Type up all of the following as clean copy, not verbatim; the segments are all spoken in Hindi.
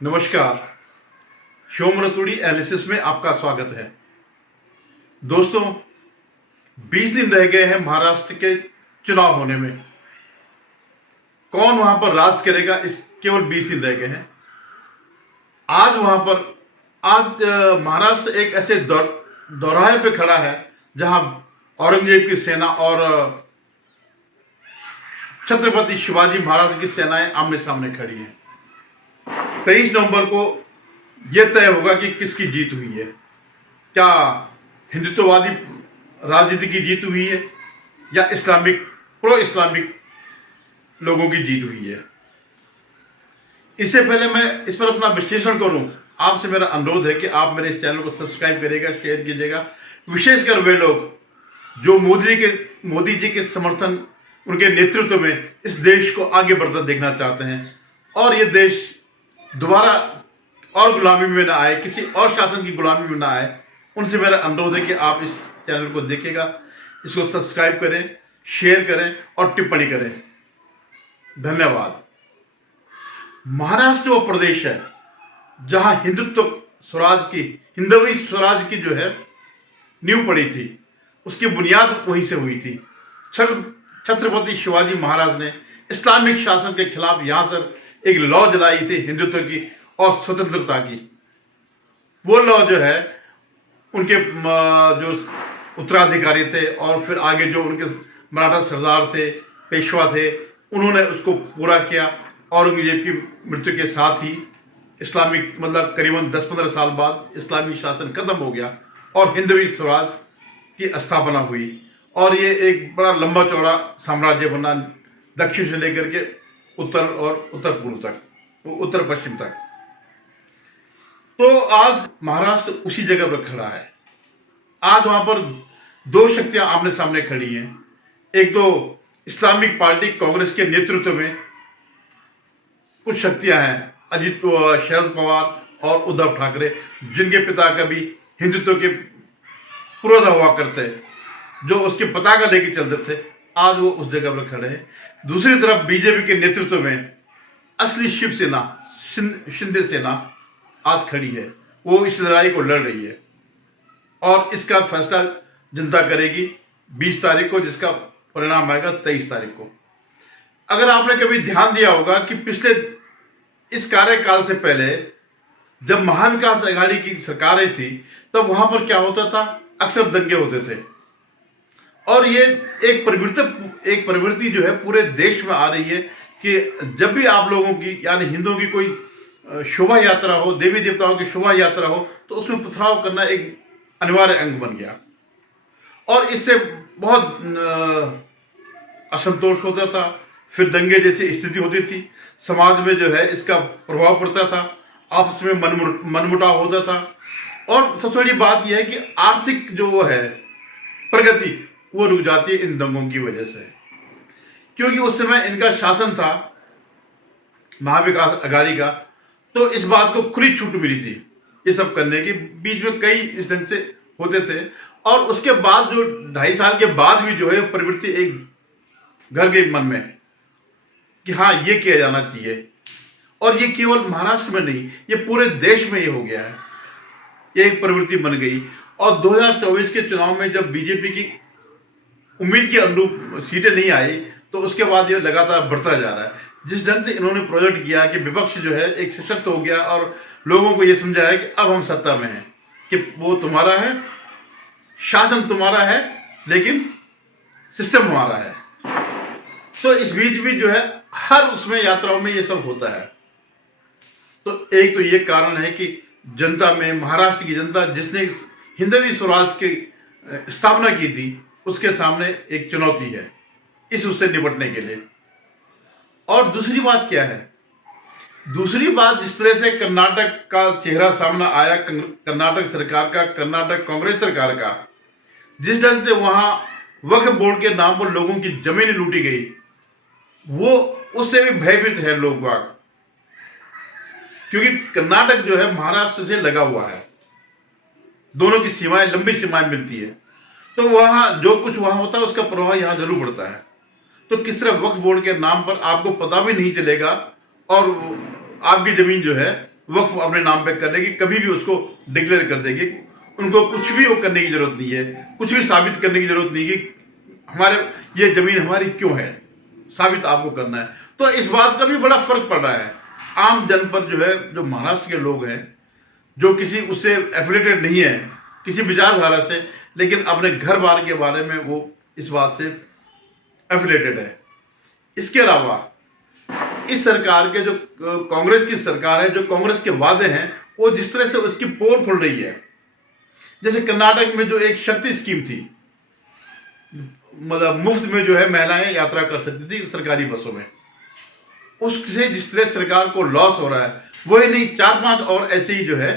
नमस्कार। शोम रतूड़ी एनालिसिस में आपका स्वागत है। दोस्तों, 20 दिन रह गए हैं महाराष्ट्र के चुनाव होने में। कौन वहां पर राज करेगा, इस केवल 20 दिन रह गए हैं। आज महाराष्ट्र एक ऐसे दौराहे पे खड़ा है जहां औरंगजेब की सेना और छत्रपति शिवाजी महाराज की सेनाएं आमने सामने खड़ी हैं। 23 नवंबर को यह तय होगा कि किसकी जीत हुई है। क्या हिंदुत्ववादी राजनीति की जीत हुई है या प्रो इस्लामिक लोगों की जीत हुई है। इससे पहले मैं इस पर अपना विश्लेषण करूं, आपसे मेरा अनुरोध है कि आप मेरे इस चैनल को सब्सक्राइब करिएगा, शेयर कीजिएगा। विशेषकर वे लोग जो मोदी जी के समर्थन, उनके नेतृत्व में इस देश को आगे बढ़ता देखना चाहते हैं और ये देश दोबारा और गुलामी में ना आए, किसी और शासन की गुलामी में ना आए। उनसे मेरा अनुरोध है कि आप इस चैनल को देखिएगा, इसको सब्सक्राइब करें, शेयर करें और टिप्पणी करें। धन्यवाद। महाराष्ट्र वो प्रदेश है जहां हिंदवी स्वराज की जो है नींव पड़ी थी, उसकी बुनियाद वहीं से हुई थी। छत्रपति शिवाजी महाराज ने इस्लामिक शासन के खिलाफ यहां से एक लॉ जलाई थी, हिंदुत्व की और स्वतंत्रता की। वो लॉ जो है उनके जो उत्तराधिकारी थे और फिर आगे जो उनके मराठा सरदार थे, पेशवा थे, उन्होंने उसको पूरा किया। औरंगजेब की मृत्यु के साथ ही इस्लामिक करीबन 10-15 साल बाद इस्लामी शासन खत्म हो गया और हिंदवी स्वराज की स्थापना हुई और ये एक बड़ा लंबा चौड़ा साम्राज्य बना, दक्षिण से लेकर के उत्तर और उत्तर पूर्व तक, उत्तर पश्चिम तक। तो आज महाराष्ट्र उसी जगह पर खड़ा है। आज वहां पर दो शक्तियां आमने सामने खड़ी हैं। एक तो इस्लामिक पार्टी कांग्रेस के नेतृत्व में कुछ शक्तियां हैं, शरद पवार और उद्धव ठाकरे, जिनके पिता कभी हिंदुत्व के पुरोधा हुआ करते, जो उसके पताका लेके चलते थे, आज वो उस जगह पर खड़े हैं। दूसरी तरफ बीजेपी के नेतृत्व में असली शिवसेना, शिंदे सेना आज खड़ी है। वो इस लड़ाई को लड़ रही है और इसका फैसला जनता करेगी 20 तारीख को, जिसका परिणाम आएगा 23 तारीख को। अगर आपने कभी ध्यान दिया होगा कि पिछले इस कार्यकाल से पहले जब महाविकास आघाड़ी की सरकारें थी, तब वहां पर क्या होता था, अक्सर दंगे होते थे। और ये एक प्रवृत्ति जो है पूरे देश में आ रही है कि जब भी आप लोगों की, यानी हिंदुओं की कोई शोभा यात्रा हो, देवी देवताओं की शोभा यात्रा हो, तो उसमें पथराव करना एक अनिवार्य अंग बन गया और इससे बहुत असंतोष होता था। फिर दंगे जैसी स्थिति होती थी, समाज में जो है इसका प्रभाव पड़ता था, आपस में मनमुटाव होता था। और सबसे बड़ी बात यह है कि आर्थिक जो वो है प्रगति, वो रुक जाती है इन दंगों की वजह से, क्योंकि उस समय इनका शासन था महाविकास आघाड़ी का, तो इस बात को खुली छूट मिली थी ये सब करने की। बीच में कई इस ढंग से होते थे और उसके बाद जो 2.5 साल के बाद भी जो है प्रवृत्ति एक घर गई मन में कि हाँ, ये किया जाना चाहिए। और ये केवल महाराष्ट्र में नहीं, ये पूरे देश में ये हो गया है, ये एक प्रवृत्ति बन गई। और 2024 के चुनाव में जब बीजेपी की उम्मीद के अनुरूप सीटें नहीं आई, तो उसके बाद ये लगातार बढ़ता जा रहा है। जिस ढंग से इन्होंने प्रोजेक्ट किया कि विपक्ष जो है एक सशक्त हो गया और लोगों को ये समझाया कि अब हम सत्ता में हैं, कि वो तुम्हारा है, शासन तुम्हारा है, लेकिन सिस्टम हमारा है। तो इस बीच भी जो है हर उसमें यात्राओं में ये सब होता है। तो एक तो ये कारण है कि जनता में, महाराष्ट्र की जनता जिसने हिंदवी स्वराज की स्थापना की थी, उसके सामने एक चुनौती है इस उससे निपटने के लिए। और दूसरी बात क्या है, दूसरी बात जिस तरह से कर्नाटक का चेहरा सामने आया, कर्नाटक सरकार का, कर्नाटक कांग्रेस सरकार का, जिस ढंग से वहां वक्फ बोर्ड के नाम पर लोगों की जमीनें लूटी गई, वो उससे भी भयभीत है लोग बाग, क्योंकि कर्नाटक जो है महाराष्ट्र से लगा हुआ है, दोनों की सीमाएं, लंबी सीमाएं मिलती है। तो वहां जो कुछ वहां होता है उसका प्रभाव यहां जरूर पड़ता है। तो किस तरह वक्फ बोर्ड के नाम पर आपको पता भी नहीं चलेगा और आपकी जमीन जो है वक्फ अपने नाम पे कर लेगी, कभी भी उसको डिक्लेयर कर देगी। उनको कुछ भी वो करने की जरूरत नहीं है, कुछ भी साबित करने की जरूरत नहीं कि हमारे ये जमीन हमारी क्यों है, साबित आपको करना है। तो इस बात का भी बड़ा फर्क पड़ रहा है आम जन पर, जो है जो महाराष्ट्र के लोग हैं, जो किसी उससे एफिलेटेड नहीं है किसी विचारधारा से, लेकिन अपने घर बार के बारे में वो इस बात से एफिलेटेड है। इसके अलावा इस सरकार के जो कांग्रेस की सरकार है, जो कांग्रेस के वादे हैं, वो जिस तरह से उसकी पोल खुल रही है, जैसे कर्नाटक में जो एक शक्ति स्कीम थी, मतलब मुफ्त में जो है महिलाएं यात्रा कर सकती थी सरकारी बसों में, उससे जिस तरह सरकार को लॉस हो रहा है, वही नहीं 4-5 और ऐसे ही जो है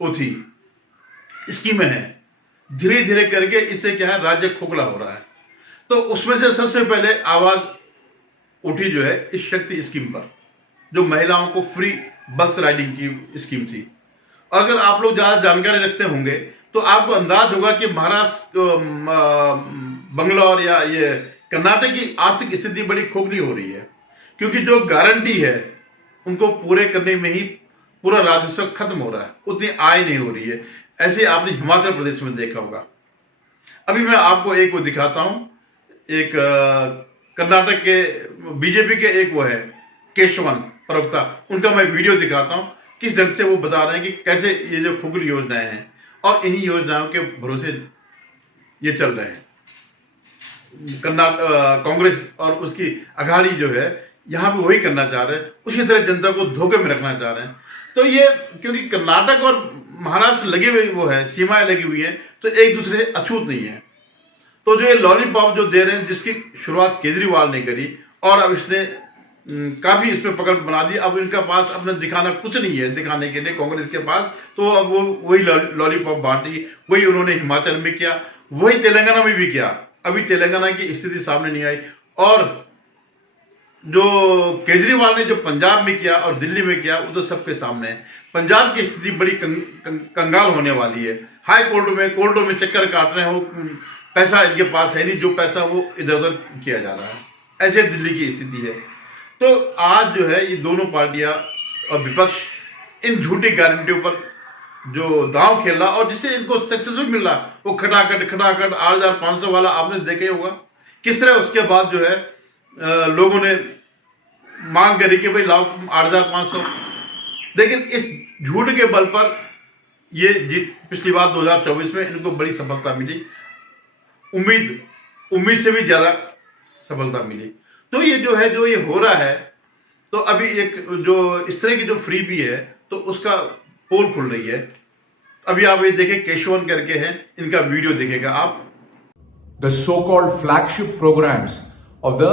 वो थी स्कीमें हैं। धीरे धीरे करके इससे क्या है, राज्य खोखला हो रहा है। तो उसमें से सबसे पहले आवाज उठी जो है इस शक्ति स्कीम पर, जो महिलाओं को फ्री बस राइडिंग की स्कीम थी। और अगर आप लोग ज्यादा जानकारी रखते होंगे तो आपको अंदाज होगा कि महाराष्ट्र, बंगलौर या ये कर्नाटक की आर्थिक स्थिति बड़ी खोखली हो रही है, क्योंकि जो गारंटी है उनको पूरे करने में ही पूरा राजस्व खत्म हो रहा है, उतनी आय नहीं हो रही है। ऐसे आपने हिमाचल प्रदेश में देखा होगा। अभी मैं आपको एक वो दिखाता हूं, एक कर्नाटक के बीजेपी के एक वो है केशवन प्रवक्ता, उनका मैं वीडियो दिखाता हूं, किस ढंग से वो बता रहे हैं कि कैसे ये जो खुगली योजनाएं हैं और इन्हीं योजनाओं के भरोसे ये चल रहे हैं। कांग्रेस और उसकी अघाड़ी जो है यहां पे वही करना चाह रहे हैं, उसी तरह जनता को धोखे में रखना चाह रहे हैं। तो ये क्योंकि कर्नाटक और महाराष्ट्र लगे हुए वो है, सीमाएं लगी हुई है, तो एक दूसरे से अछूत नहीं है। तो जो ये लॉलीपॉप जो दे रहे हैं, जिसकी शुरुआत केजरीवाल ने करी और अब इसने काफी इस पे पकड़ बना दी। अब इनका पास अपने दिखाना कुछ नहीं है दिखाने के लिए कांग्रेस के पास, तो अब वो वही लॉलीपॉप बांटी, वही उन्होंने हिमाचल में किया, वही तेलंगाना में भी किया। अभी तेलंगाना की स्थिति सामने नहीं आई। और जो केजरीवाल ने जो पंजाब में किया और दिल्ली में किया वो तो सबके सामने है। पंजाब की स्थिति बड़ी कंगाल होने वाली है। हाई कोर्टों में चक्कर काट रहे हो, पैसा इनके पास है नहीं, जो पैसा वो इधर उधर किया जा रहा है। ऐसे दिल्ली की स्थिति है। तो आज जो है ये दोनों पार्टियां और विपक्ष इन झूठी गारंटियों पर जो दांव खेल रहा और जिससे इनको सक्सेस मिल रहा, वो खटाखट 8,500 वाला आपने देखे होगा किस तरह उसके बाद जो है लोगों ने मांग करी कि भाई लाओ 8,500। लेकिन इस झूठ के बल पर ये जीत पिछली बार 2024 में इनको बड़ी सफलता मिली, उम्मीद से भी ज्यादा सफलता मिली। तो ये जो है जो ये हो रहा है, तो अभी एक जो इस तरह की जो फ्री भी है तो उसका पोल खुल रही है। अभी आप ये देखें, केशवन करके हैं, इनका वीडियो देखेगा आप। The so-called flagship programs of the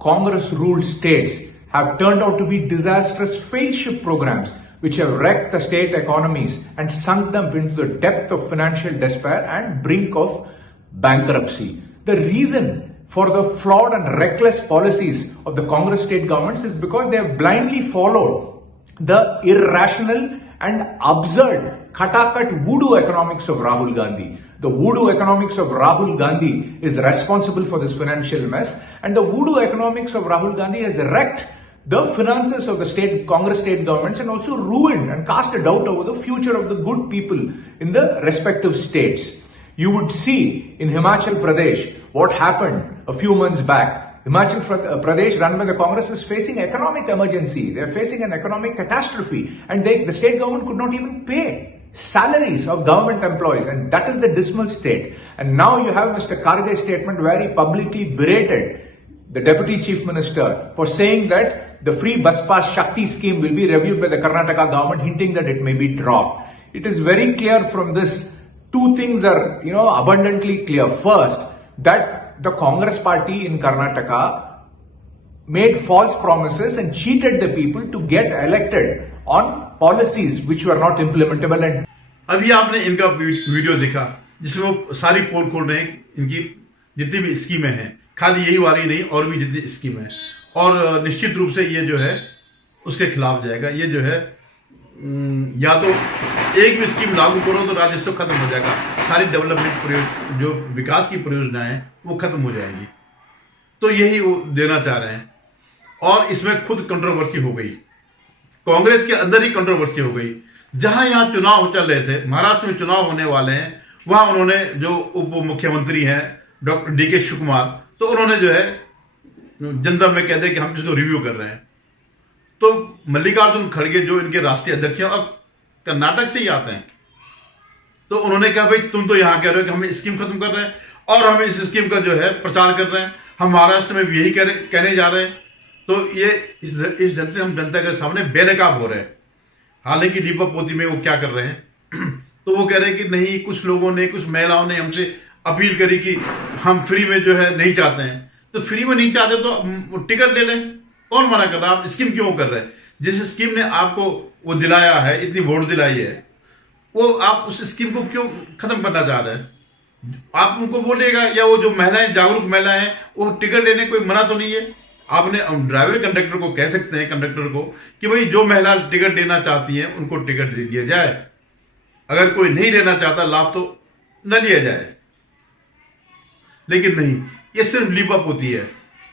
Congress-ruled states have turned out to be disastrous failship programs which have wrecked the state economies and sunk them into the depth of financial despair and brink of bankruptcy. The reason for the flawed and reckless policies of the Congress state governments is because they have blindly followed the irrational and absurd khatakat voodoo economics of Rahul Gandhi. The voodoo economics of Rahul Gandhi is responsible for this financial mess, and the voodoo economics of Rahul Gandhi has wrecked the finances of the state Congress state governments and also ruined and cast a doubt over the future of the good people in the respective states. You would see in Himachal Pradesh what happened a few months back. Himachal Pradesh, run by the Congress, is facing economic emergency. They are facing an economic catastrophe, and the state government could not even pay salaries of government employees, and that is the dismal state. And now you have Mr. Kharge's statement where he publicly berated the Deputy Chief Minister for saying that the free bus pass Shakti scheme will be reviewed by the Karnataka government, hinting that it may be dropped. It is very clear from this. Two things are, abundantly clear. First, that the Congress party in Karnataka made false promises and cheated the people to get elected on policies which were not implementable. And अभी आपने इनका वीडियो देखा जिसमें वो सारी पोल खोल रहे हैं, इनकी जितनी भी स्कीमें हैं, खाली यही वाली नहीं और भी जितनी स्कीम है, और निश्चित रूप से ये जो है उसके खिलाफ जाएगा। ये जो है या तो एक भी स्कीम लागू करो तो राजस्व खत्म हो जाएगा, सारी डेवलपमेंट जो विकास की परियोजनाएं हैं वो खत्म हो जाएंगी। तो यही वो देना चाह रहे हैं और इसमें खुद कंट्रोवर्सी हो गई। कांग्रेस के अंदर ही कंट्रोवर्सी हो गई। जहां यहां चुनाव चल रहे थे, महाराष्ट्र में चुनाव होने वाले हैं, वहां उन्होंने जो उप मुख्यमंत्री हैं डॉक्टर DK शिवकुमार, तो उन्होंने जो है जनता में कह दिया कि हम इसको रिव्यू कर रहे हैं। तो मल्लिकार्जुन खड़गे जो इनके राष्ट्रीय अध्यक्ष हैं और कर्नाटक से ही आते हैं, तो उन्होंने कहा भाई तुम तो यहां कह रहे हो कि हम स्कीम खत्म कर रहे हैं और हम इस स्कीम का जो है प्रचार कर रहे हैं, हम महाराष्ट्र में भी यही कहने जा रहे हैं। तो ये इस ढंग से हम जनता के सामने बेनकाब हो रहे हैं। हालांकि लीपापोती में वो क्या कर रहे हैं तो वो कह रहे हैं कि नहीं, कुछ लोगों ने, कुछ महिलाओं ने हमसे अपील करी कि हम फ्री में जो है नहीं चाहते हैं। तो फ्री में नहीं चाहते तो टिकट ले लें, कौन मना कर रहा है? आप स्कीम क्यों कर रहे हैं? जिस स्कीम ने आपको वो दिलाया है, इतनी वोट दिलाई है, वो आप उस स्कीम को क्यों खत्म करना चाह रहे हैं? आप उनको बोलिएगा, या वो जो महिलाएं, जागरूक महिलाएं हैं, वो टिकट लेने कोई मना तो नहीं है। आपने ड्राइवर कंडक्टर को कह सकते हैं, कंडक्टर को, कि भाई जो महिला टिकट लेना चाहती है उनको टिकट दे दिया जाए, अगर कोई नहीं लेना चाहता लाभ तो न लिया जाए। लेकिन नहीं, ये सिर्फ लीपापोती है।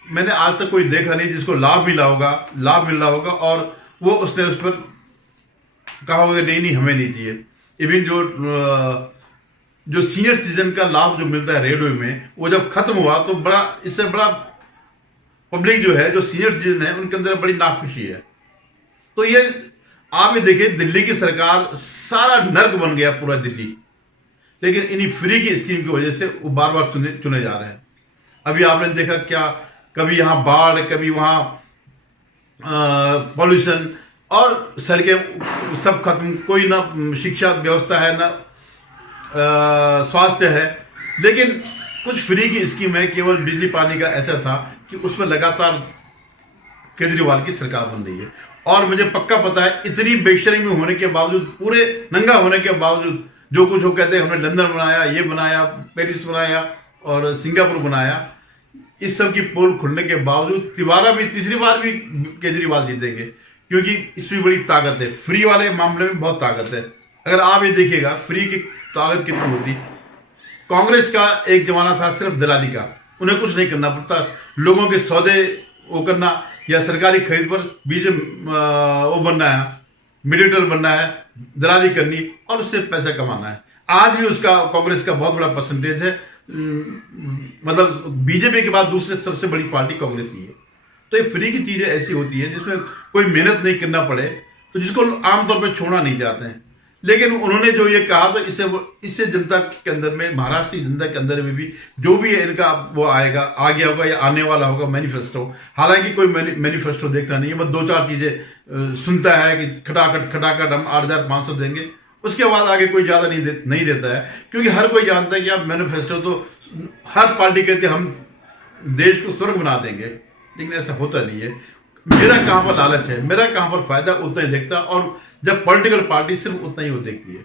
मैंने आज तक कोई देखा नहीं जिसको लाभ मिल रहा होगा और वो उसने उस पर कहा होगा नहीं नहीं हमें नहीं चाहिए। इवन जो सीनियर सिटीजन का लाभ जो मिलता है रेलवे में, वो जब खत्म हुआ तो इससे बड़ा पब्लिक जो है, जो सीनियर सिटीजन है, उनके अंदर बड़ी नाखुशी है। तो ये आप ये देखिए, दिल्ली की सरकार सारा नर्क बन गया पूरा दिल्ली, लेकिन इन्हीं फ्री की स्कीम की वजह से वो बार बार चुने जा रहे हैं। अभी आपने देखा क्या, कभी यहां बाढ़, कभी वहां पॉल्यूशन और सड़कें सब खत्म, कोई ना शिक्षा व्यवस्था है, ना स्वास्थ्य है। लेकिन कुछ फ्री की स्कीम है, केवल बिजली पानी का ऐसा था कि उसमें लगातार केजरीवाल की सरकार बन रही है। और मुझे पक्का पता है, इतनी बेशर्मी होने के बावजूद, पूरे नंगा होने के बावजूद, जो कुछ वो कहते हैं हमने लंदन बनाया, ये बनाया, पेरिस बनाया और सिंगापुर बनाया, इस सब की पोल खुलने के बावजूद तीसरी बार भी केजरीवाल जीतेंगे, क्योंकि इसमें बड़ी ताकत है। फ्री वाले मामले में बहुत ताकत है। अगर आप ये देखिएगा फ्री की ताकत कितनी होती। कांग्रेस का एक जमाना था सिर्फ दलाली का, उन्हें कुछ नहीं करना पड़ता, लोगों के सौदे वो करना या सरकारी खरीद पर बीच वो बनना है, मीडिएटर बनना है, दलाली करनी और उससे पैसा कमाना है। आज भी उसका, कांग्रेस का बहुत बड़ा परसेंटेज है, मतलब बीजेपी के बाद दूसरे सबसे बड़ी पार्टी कांग्रेस ही है। तो ये फ्री की चीजें ऐसी होती है जिसमें कोई मेहनत नहीं करना पड़े, तो जिसको आमतौर पर छोड़ना नहीं चाहते हैं। लेकिन उन्होंने जो ये कहा, तो इससे जनता के अंदर में, महाराष्ट्र की जनता के अंदर में भी जो भी है इनका वो आएगा, आ गया होगा या आने वाला होगा मैनिफेस्टो। हालांकि कोई मैनिफेस्टो देखता नहीं है, बस 2-4 चीजें सुनता है कि खटाखट हम 8,500 देंगे, उसके बाद आगे कोई ज्यादा नहीं देता है। क्योंकि हर कोई जानता है कि आप मैनिफेस्टो तो हर पार्टी कहती है हम देश को स्वर्ग बना देंगे, लेकिन ऐसा होता नहीं है। मेरा कहां पर लालच है, मेरा कहां पर फायदा, उतना ही देखता, और जब पॉलिटिकल पार्टी सिर्फ उतना ही वो देखती है।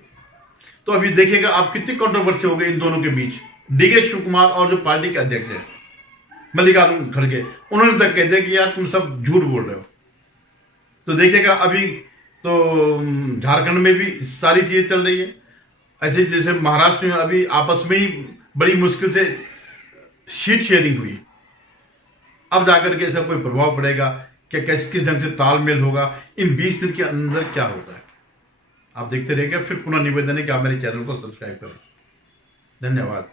तो अभी देखिएगा आप कितनी कंट्रोवर्सी हो गई इन दोनों के बीच। DK शिवकुमार और जो पार्टी के अध्यक्ष है मल्लिकार्जुन खड़गे, उन्होंने तक कह दिया कि यार तुम सब झूठ बोल रहे हो। तो देखिएगा अभी तो झारखंड में भी सारी चीजें चल रही है ऐसे, जैसे महाराष्ट्र में अभी आपस में ही बड़ी मुश्किल से सीट शेयरिंग हुई। अब जाकर के ऐसा कोई प्रभाव पड़ेगा कि किस ढंग से तालमेल होगा, इन 20 दिन के अंदर क्या होता है आप देखते रहिएगा। फिर पुनः निवेदन है कि आप मेरे चैनल को सब्सक्राइब करें। धन्यवाद।